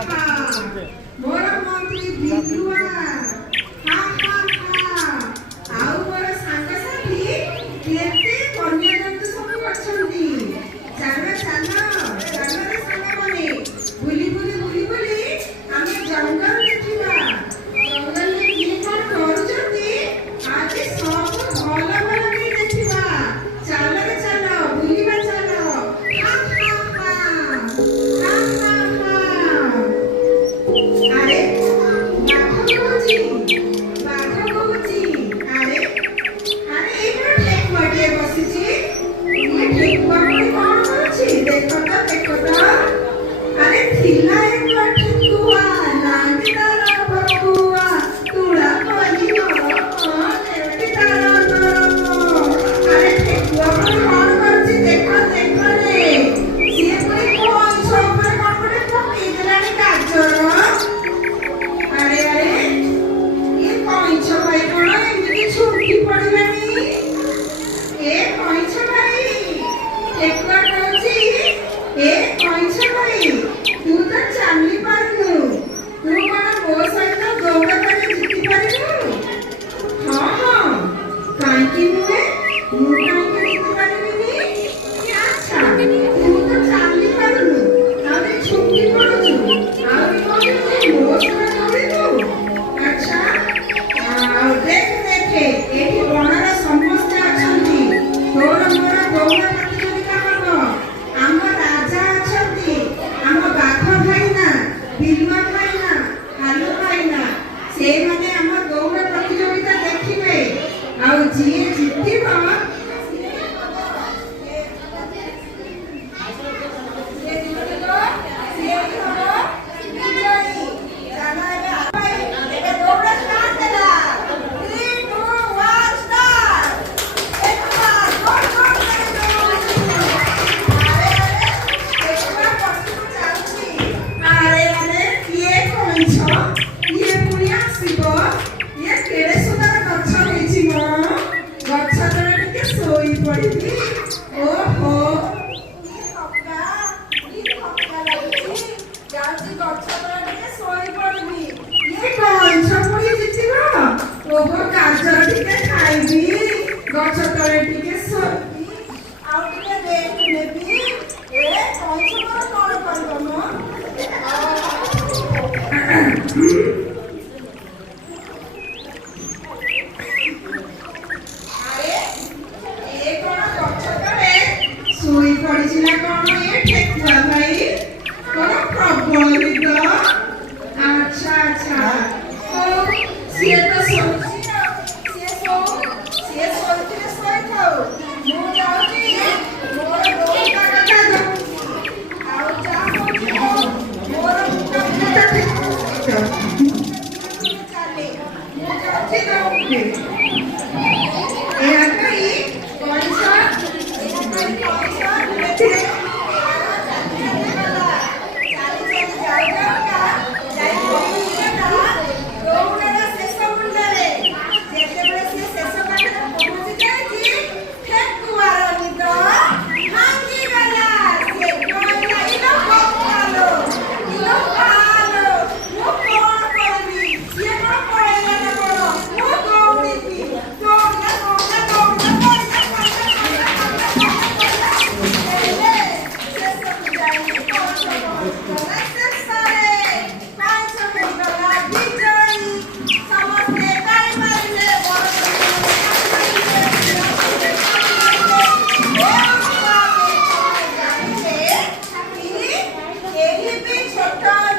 मोर मंत्री बिजुआ हा हा हा आउ मोर सांग साथी केते कन्या जंतु सब अछंती चलो चलो चलो रे सांग माने बुली आमे जंगल देखिबा जंगल में की कोन करूचंती आज सब भल भल भी देखिबा चलो रे चलो बुलिबा चलो हा हा हा हा हा अरे बाघ कहूची अरे अरे एबे ठेकुआ टे बसिची ये ठेकुआ कोन करूची देखो तो अरे थिला एक ठेकुआ नांगी तार बकुआ तुड़ा कोई नो एटी तार अरे ठेकुआ कोन करूची देखो रे सिए कोई कोन सोपर कोन कोन पकी देलानी गाजर अरे अरे ये कौन भाई कौन एमती छुट्टी पड़लानी ए कौन भाई ठेकुआ कहूची ए कौन भाई तू तो चाली पारनु तू कौन मो सहित दौड़ कर जीति पारिनु हाँ हाँ काईकी नुए मु काईकी जीति पारिबिनी अच्छा तू तो चाली पारनु आमे छुट्टी पड़ुछु आमे कोन मो सहित दौड़िनु अच्छा देखे एठी बणर समस्त अछंती तोर मोर गौर प्रतियोगिता हबो आम राजा अछंती आम बाघ भाईना बिलुआ भाईना हालू भाईना से माने आम गौर प्रतियोगिता देखिबे आउ जिए जितिबो सोई पड़ी ना कौन ये ठेकुआ भाई कौन प्रबल निद अच्छा अच्छा ओ सिए तो सिए सोई खाओ मु जाउची मोर दोस्ता कथा आउ जा मोर मुका चले मु जाउची जाउची ए आकई कोइसा छोटा